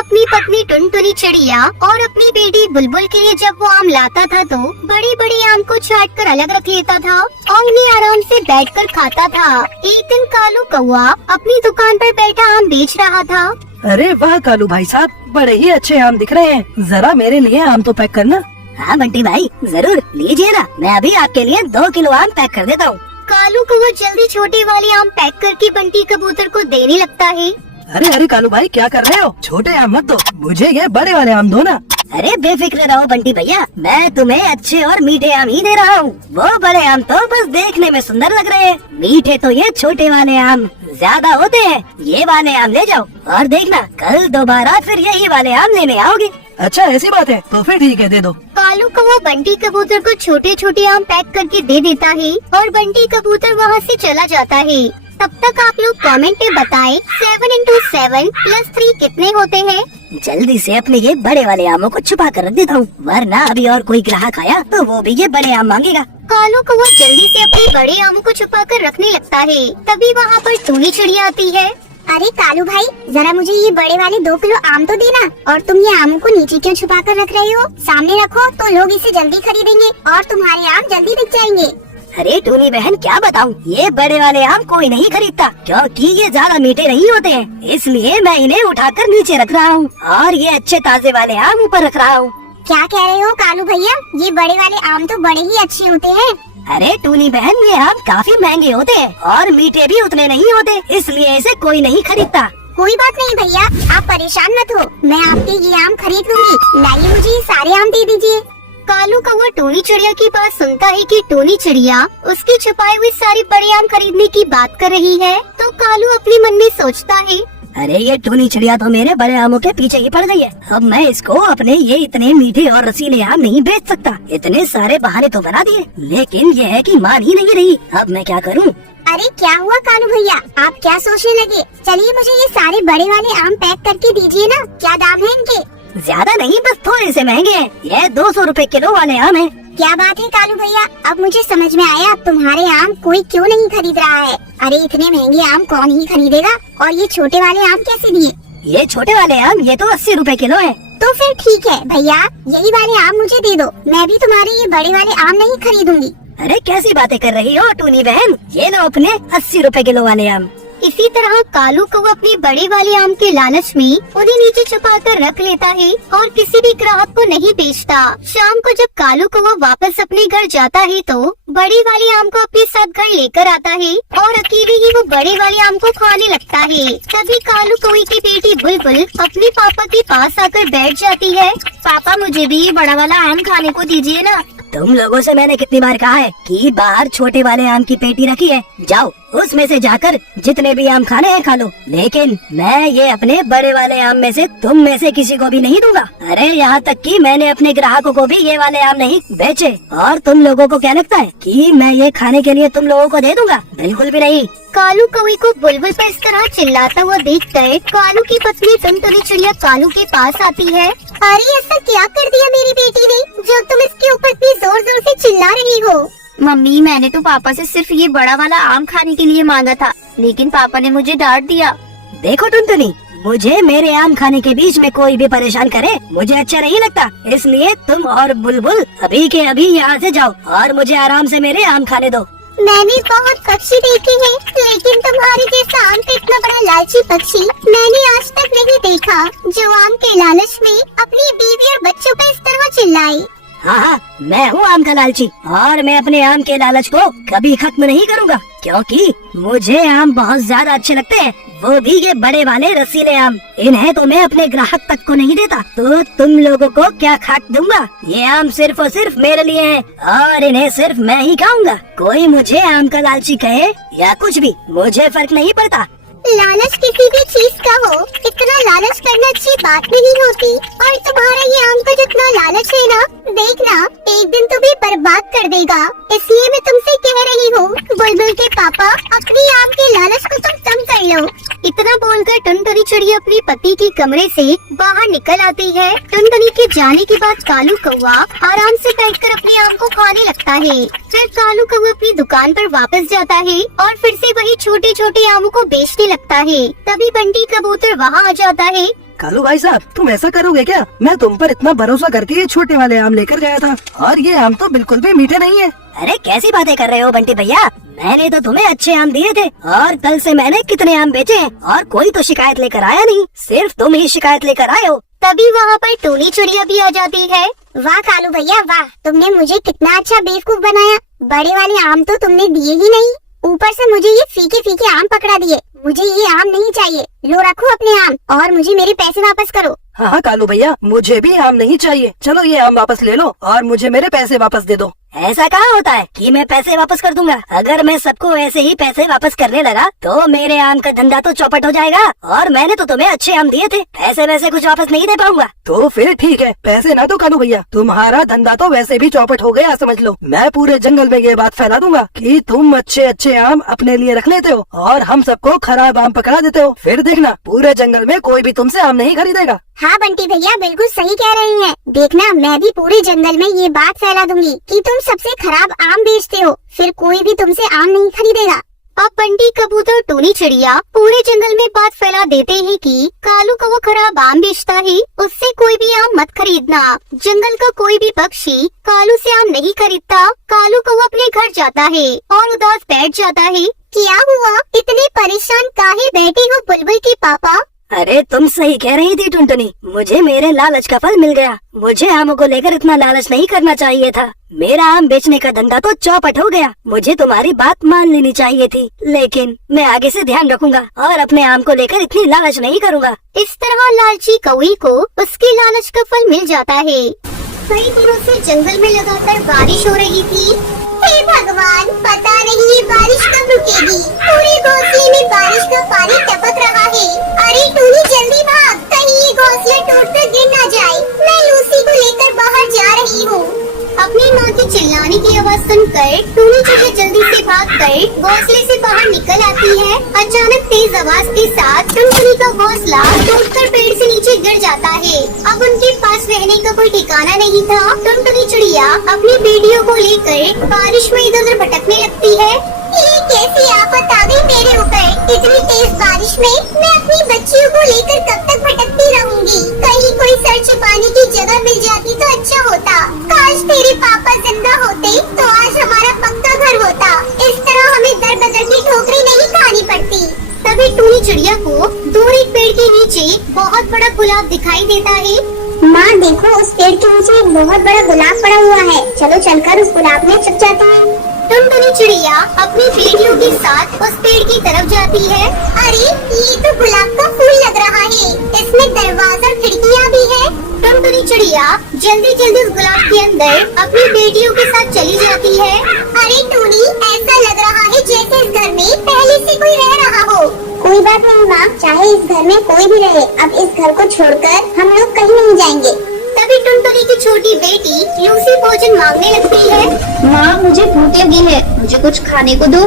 अपनी पत्नी टुनटुनी चिड़िया और अपनी बेटी बुलबुल के लिए जब वो आम लाता था तो बड़ी बड़ी आम को छाट कर अलग रख लेता था और उन्हें आराम से बैठकर खाता था। एक दिन कालू कौआ अपनी दुकान पर बैठा आम बेच रहा था। अरे वाह कालू भाई साहब, बड़े ही अच्छे आम दिख रहे हैं। जरा मेरे लिए आम तो पैक करना। हाँ बंटी भाई जरूर लीजिए ना, मैं अभी आपके लिए 2 किलो आम पैक कर देता हूँ। कालू कौआ जल्दी छोटे वाले आम पैक करके बंटी कबूतर को देने लगता है। अरे अरे कालू भाई क्या कर रहे हो? छोटे आम मत दो, मुझे ये बड़े वाले आम दो ना। अरे बेफिक्र रहो बंटी भैया, मैं तुम्हें अच्छे और मीठे आम ही दे रहा हूँ। वो बड़े आम तो बस देखने में सुंदर लग रहे हैं, मीठे तो ये छोटे वाले आम ज्यादा होते हैं। ये वाले आम ले जाओ और देखना कल दोबारा फिर यही वाले आम लेने आओगे। अच्छा ऐसी बात है, तो फिर ठीक है दे दो। कालू कौवा बंटी कबूतर को छोटे छोटे आम पैक करके दे देता है और बंटी कबूतर वहाँ से चला जाता है। तब तक आप लोग कमेंट में बताएं 7 into 7 + 3 कितने होते हैं? जल्दी से अपने ये बड़े वाले आमों को छुपा कर रख देता हूँ, वरना अभी और कोई ग्राहक आया तो वो भी ये बड़े आम मांगेगा। कालू कौवा जल्दी से अपने बड़े आमों को छुपा कर रखने लगता है। तभी वहाँ पर टूनी चिड़िया आती है। अरे कालू भाई, जरा मुझे ये बड़े वाले 2 किलो आम तो देना। और तुम ये आमों को नीचे क्यों छुपा कर रख रहे हो? सामने रखो तो लोग इसे जल्दी खरीदेंगे और तुम्हारे आम जल्दी बिक जाएंगे। अरे टूनी बहन क्या बताऊँ, ये बड़े वाले आम कोई नहीं खरीदता क्योंकि ये ज्यादा मीठे नहीं होते हैं, इसलिए मैं इन्हें उठाकर नीचे रख रहा हूँ और ये अच्छे ताजे वाले आम ऊपर रख रहा हूँ। क्या कह रहे हो कालू भैया? ये बड़े वाले आम तो बड़े ही अच्छे होते हैं। अरे टूनी बहन, ये आम काफी महंगे होते हैं और मीठे भी उतने नहीं होते, इसलिए इसे कोई नहीं खरीदता। कोई बात नहीं भैया, आप परेशान मत हो, मैं आपके ये आम खरीद लूंगी। लाइए मुझे ये सारे आम दे दीजिए। कालू कौवा टोनी चिड़िया की बात सुनता है कि टोनी चिड़िया उसकी छुपाए हुए सारे बड़े आम खरीदने की बात कर रही है, तो कालू अपने मन में सोचता है, अरे ये टूनी चिड़िया तो मेरे बड़े आमों के पीछे ही पड़ गई है। अब मैं इसको अपने ये इतने मीठे और रसीले आम नहीं बेच सकता। इतने सारे बहाने तो बना दिए, लेकिन ये है कि मान ही नहीं रही। अब मैं क्या करूं? अरे क्या हुआ कालू भैया, आप क्या सोचने लगे? चलिए मुझे ये सारे बड़े वाले आम पैक करके दीजिए ना। क्या दाम है इनके? ज्यादा नहीं, बस थोड़े से महंगे हैं। ये 200 रुपए किलो वाले आम हैं। क्या बात है कालू भैया, अब मुझे समझ में आया तुम्हारे आम कोई क्यों नहीं खरीद रहा है। अरे इतने महंगे आम कौन ही खरीदेगा? और ये छोटे वाले आम कैसे दिए? ये छोटे वाले आम ये तो 80 रुपए किलो है। तो फिर ठीक है भैया, यही वाले आम मुझे दे दो। मैं भी तुम्हारे ये बड़े वाले आम नहीं खरीदूंगी। अरे कैसी बातें कर रही हो टूनी बहन, ये लो अपने 80 रुपए किलो वाले आम। इसी तरह कालू कौवा अपने बड़े वाले आम के लालच में उन्हें नीचे छुपा कर रख लेता है और किसी भी ग्राहक को नहीं बेचता। शाम को जब कालू कौवा वापस अपने घर जाता है तो बड़े वाले आम को अपने साथ घर लेकर आता है और अकेले ही वो बड़े वाले आम को खाने लगता है। तभी कालू कौवे की बेटी बुलबुल अपने पापा के पास आकर बैठ जाती है। पापा मुझे भी ये बड़ा वाला आम खाने को दीजिए ना। तुम लोगों से मैंने कितनी बार कहा है कि बाहर छोटे वाले आम की पेटी रखी है, जाओ उसमें से जाकर जितने भी आम खाने हैं खा लो, लेकिन मैं ये अपने बड़े वाले आम में से तुम में से किसी को भी नहीं दूंगा। अरे यहाँ तक कि मैंने अपने ग्राहकों को भी ये वाले आम नहीं बेचे। और तुम लोगों को क्या लगता है कि मैं ये खाने के लिए तुम लोगों को दे दूंगा? बिल्कुल भी नहीं। कालू कौवे को बुलबुल पर इस तरह चिल्लाता हुआ देखकर कालू की पत्नी टुनटुनी चिड़िया कालू के पास आती है। अरे ऐसा क्या कर दिया मेरी बेटी ने जो तुम इसके ऊपर इतनी जोर जोर से चिल्ला रही हो? मम्मी, मैंने तो पापा से सिर्फ ये बड़ा वाला आम खाने के लिए मांगा था, लेकिन पापा ने मुझे डांट दिया। देखो टुनटुनी, मुझे मेरे आम खाने के बीच में कोई भी परेशान करे मुझे अच्छा नहीं लगता, इसलिए तुम और बुलबुल अभी के अभी यहाँ से जाओ और मुझे आराम से मेरे आम खाने दो। मैंने बहुत पक्षी देखे हैं, लेकिन तुम्हारे जैसा आम पे इतना बड़ा लालची पक्षी मैंने आज तक नहीं देखा, जो आम के लालच में अपनी बीवी और बच्चों पे इस तरह चिल्लाए। हाँ, मैं हूँ आम का लालची और मैं अपने आम के लालच को कभी खत्म नहीं करूँगा, क्योंकि मुझे आम बहुत ज्यादा अच्छे लगते हैं, वो भी ये बड़े वाले रसीले आम। इन्हें तो मैं अपने ग्राहक तक को नहीं देता, तो तुम लोगों को क्या खाक दूंगा? ये आम सिर्फ और सिर्फ मेरे लिए हैं और इन्हें सिर्फ मैं ही खाऊंगा। कोई मुझे आम का लालची कहे या कुछ भी, मुझे फर्क नहीं पड़ता। लालच किसी भी चीज का हो, इतना लालच करना अच्छी बात नहीं होती। और तुम्हारा ये आम का जितना लालच है ना, देखना एक दिन तुम्हें बर्बाद कर देगा। इसलिए मैं तुमसे कह रही हूँ बुलबुल के पापा, अपनी आम के लालच को तुम कम कर लो। इतना बोलकर टुनटुनी चिड़िया अपने पति के कमरे से बाहर निकल आती है। टुनटुनी के जाने के बाद कालू कौवा आराम से बैठकर अपने आम को खाने लगता है। फिर कालू कौवा अपनी दुकान पर वापस जाता है और फिर से वही छोटे छोटे आमों को बेचने लगता है। तभी बंटी कबूतर वहाँ आ जाता है। कालू भाई साहब, तुम ऐसा करोगे क्या? मैं तुम पर इतना भरोसा करके ये छोटे वाले आम लेकर गया था और ये आम तो बिल्कुल भी मीठे नहीं है। अरे कैसी बातें कर रहे हो बंटी भैया, मैंने तो तुम्हें अच्छे आम दिए थे और कल से मैंने कितने आम बेचे हैं और कोई तो शिकायत लेकर आया नहीं, सिर्फ तुम ही शिकायत लेकर आए हो। तभी वहाँ पर टूनी चिड़िया भी आ जाती है। वाह कालू भैया वाह, तुमने मुझे कितना अच्छा बेवकूफ बनाया। बड़े वाले आम तो तुमने दिए ही नहीं, ऊपर से मुझे ये फीके फीके आम पकड़ा दिए। मुझे ये आम नहीं चाहिए, लो रखो अपने आम और मुझे मेरे पैसे वापस करो। हाँ कालू भैया, मुझे भी आम नहीं चाहिए। चलो ये आम वापस ले लो और मुझे मेरे पैसे वापस दे दो। ऐसा कहाँ होता है कि मैं पैसे वापस कर दूंगा? अगर मैं सबको ऐसे ही पैसे वापस करने लगा तो मेरे आम का धंधा तो चौपट हो जाएगा और मैंने तो तुम्हें अच्छे आम दिए थे, पैसे वैसे कुछ वापस नहीं दे पाऊंगा। तो फिर ठीक है, पैसे ना दो कालू भैया, तुम्हारा धंधा तो वैसे भी चौपट हो गया समझ लो। मैं पूरे जंगल में ये बात फैला दूंगा कि तुम अच्छे अच्छे आम अपने लिए रख लेते हो और हम सबको खराब आम पकड़ा देते हो। फिर देखना पूरे जंगल में कोई भी तुमसे आम नहीं खरीदेगा। हाँ बंटी भैया बिल्कुल सही कह रहे हैं। देखना मैं भी पूरे जंगल में ये बात फैला दूंगी कि तुम सबसे खराब आम बेचते हो, फिर कोई भी तुमसे आम नहीं खरीदेगा। अब बंटी कबूतर टूनी चिड़िया पूरे जंगल में बात फैला देते हैं कि कालू कौवा खराब आम बेचता है, उससे कोई भी आम मत खरीदना। जंगल का कोई भी पक्षी कालू से आम नहीं खरीदता। कालू कौवा अपने घर जाता है और उदास बैठ जाता है। क्या हुआ, इतने परेशान काहे बैठे हो बुलबुल के पापा? अरे तुम सही कह रही थी टुनटुनी, मुझे मेरे लालच का फल मिल गया। मुझे आमों को लेकर इतना लालच नहीं करना चाहिए था। मेरा आम बेचने का धंधा तो चौपट हो गया। मुझे तुम्हारी बात मान लेनी चाहिए थी, लेकिन मैं आगे से ध्यान रखूंगा और अपने आम को लेकर इतनी लालच नहीं करूंगा। इस तरह लालची कौवे को उसके लालच का फल मिल जाता है। कई दिनों से जंगल में लगातार बारिश हो रही थी। हे भगवान, पता नहीं ये बारिश कब रुकेगी। पूरे घोंसले में बारिश का पानी टपक रहा है। अरे टूनी जल्दी भाग, कहीं ये घोंसला टूटकर गिर ना जाए। मैं लूसी को लेकर बाहर जा रही हूँ। अपनी माँ की चिल्लाने की आवाज सुनकर टूनी चिड़िया जल्दी से भागकर घोंसले से बाहर निकल आती है। अचानक तेज आवाज के साथ टुनटुनी का घोंसला टूटकर पेड़ से नीचे गिर जाता है। अब उनके पास रहने का कोई ठिकाना नहीं था। टुनटुनी चिड़िया अपनी बेटियों को लेकर बारिश में इधर उधर भटकने लगती है। ये कैसी आफत आ गई मेरे ऊपर। इतनी तेज बारिश में मैं अपनी बच्चियों को लेकर कब तक भटकती रहूंगी। कहीं कोई सर छिपाने की जगह मिल जाती तो अच्छा होता। काश तेरे पापा जिंदा होते तो आज हमारा पक्का घर होता। इस तरह हमें दर बदर की ठोकरें नहीं खानी पड़ती। तभी टूनी चिड़िया को दूर एक पेड़ के नीचे बहुत बड़ा गुलाब दिखाई देता है। माँ देखो, उस पेड़ के नीचे एक बहुत बड़ा गुलाब पड़ा हुआ है। चलो चलकर उस गुलाब में छुप जाते हैं। टुनटुनी चिड़िया अपनी बेटियों के साथ उस पेड़ की तरफ जाती है। अरे ये तो गुलाब का फूल लग रहा है। इसमें दरवाजा और खिड़कियाँ भी है। टुनटुनी चिड़िया जल्दी जल्दी उस गुलाब के अंदर अपनी बेटियों के साथ चली जाती है। अरे टूनी, ऐसा लग रहा है जैसे इस घर में पहले से कोई रह रहा हो। कोई बात नहीं माँ, चाहे इस घर में कोई भी रहे, अब इस घर को छोड़कर हम लोग कहीं नहीं जाएंगे। तभी टुनटुनी की छोटी बेटी लूसी भोजन मांगने लगती है। माँ मुझे भूख लगी है, मुझे कुछ खाने को दो।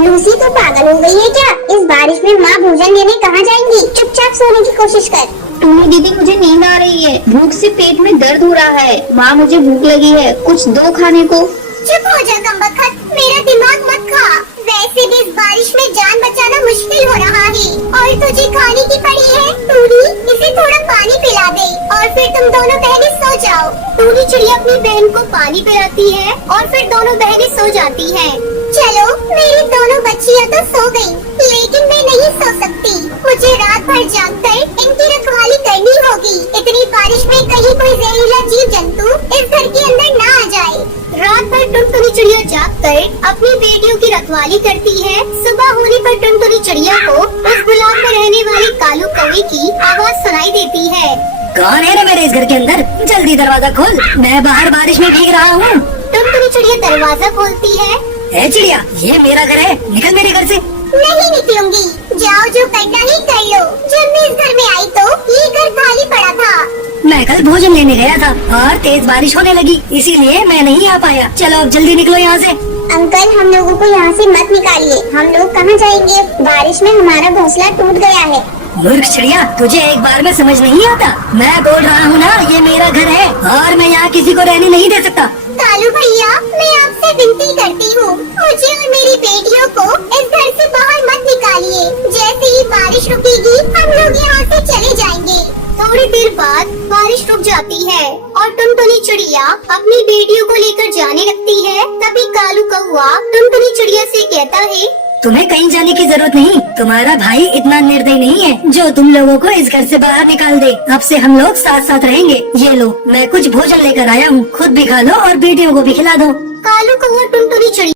लूसी तो पागल हो गई है क्या? इस बारिश में माँ भोजन लेने कहाँ जाएंगी? चुपचाप सोने की कोशिश कर। टूनी दीदी मुझे नींद आ रही है, भूख से पेट में दर्द हो रहा है। माँ मुझे भूख लगी है, कुछ दो खाने को। चुप हो जा कमबख्त, मेरा दिमाग मत खा। वैसे भी इस बारिश में जान बचाना मुश्किल हो रहा है और तुझे खाने की पड़ी है। टूनी, इसे थोड़ा पानी पिला दे और फिर तुम दोनों बहनें सो जाओ। टूनी चिड़िया अपनी बहन को पानी पिलाती है और फिर दोनों बहनें सो जाती हैं। चलो, मेरी दोनों बच्चियाँ तो सो गयी, लेकिन मैं नहीं सो सकती। मुझे रात भर जागकर इनकी रखवाली करनी होगी। इतनी बारिश में कहीं कोई जहरीला जीव जंतु इस घर के अंदर न आ जाए। रात भर टुनटुनी चिड़िया जागकर अपनी बेटियों की रखवाली करती है। सुबह होने पर टुनटुनी चिड़िया को उस गुलाब में रहने वाले कालू कौवे की आवाज सुनाई देती है। कौन है ना मेरे इस घर के अंदर? जल्दी दरवाजा खोल, मैं बाहर बारिश में भीग रहा हूँ। टुनटुनी चिड़िया दरवाजा खोलती है। ए चिड़िया, ये मेरा घर है, निकल मेरे घर से। नहीं निकलूंगी, जाओ जो करना ही कर लो। जब मैं इस घर में आई तो ये घर खाली पड़ा था। मैं कल भोजन लेने गया था और तेज बारिश होने लगी, इसीलिए मैं नहीं आ पाया। चलो अब जल्दी निकलो यहाँ से। अंकल, हम लोगों को यहाँ से मत निकालिए। हम लोग कहाँ जाएंगे? बारिश में हमारा घोंसला टूट गया है। मूर्ख चिड़िया, तुझे एक बार में समझ नहीं आता? मैं बोल रहा हूँ ना, ये मेरा घर है और मैं यहाँ किसी को रहने नहीं दे सकता। कालू भैया, मैं आपसे विनती करती हूँ, मुझे और मेरी बेटियों को इस घर से बाहर मत निकालिए। जैसे ही बारिश रुकेगी हम लोग यहाँ से चले जाएंगे। थोड़ी देर बाद बारिश रुक जाती है और टुनटुनी चिड़िया अपनी बेटियों को लेकर जाने लगती है। तभी कालू कौवा टुनटुनी चिड़िया से कहता है, तुम्हें कहीं जाने की जरूरत नहीं। तुम्हारा भाई इतना निर्दयी नहीं है जो तुम लोगों को इस घर से बाहर निकाल दे। अब से हम लोग साथ साथ रहेंगे। ये लो, मैं कुछ भोजन लेकर आया हूँ, खुद भी खा लो और बेटियों को भी खिला दो। कालू कौवा टुनटुनी चिड़िया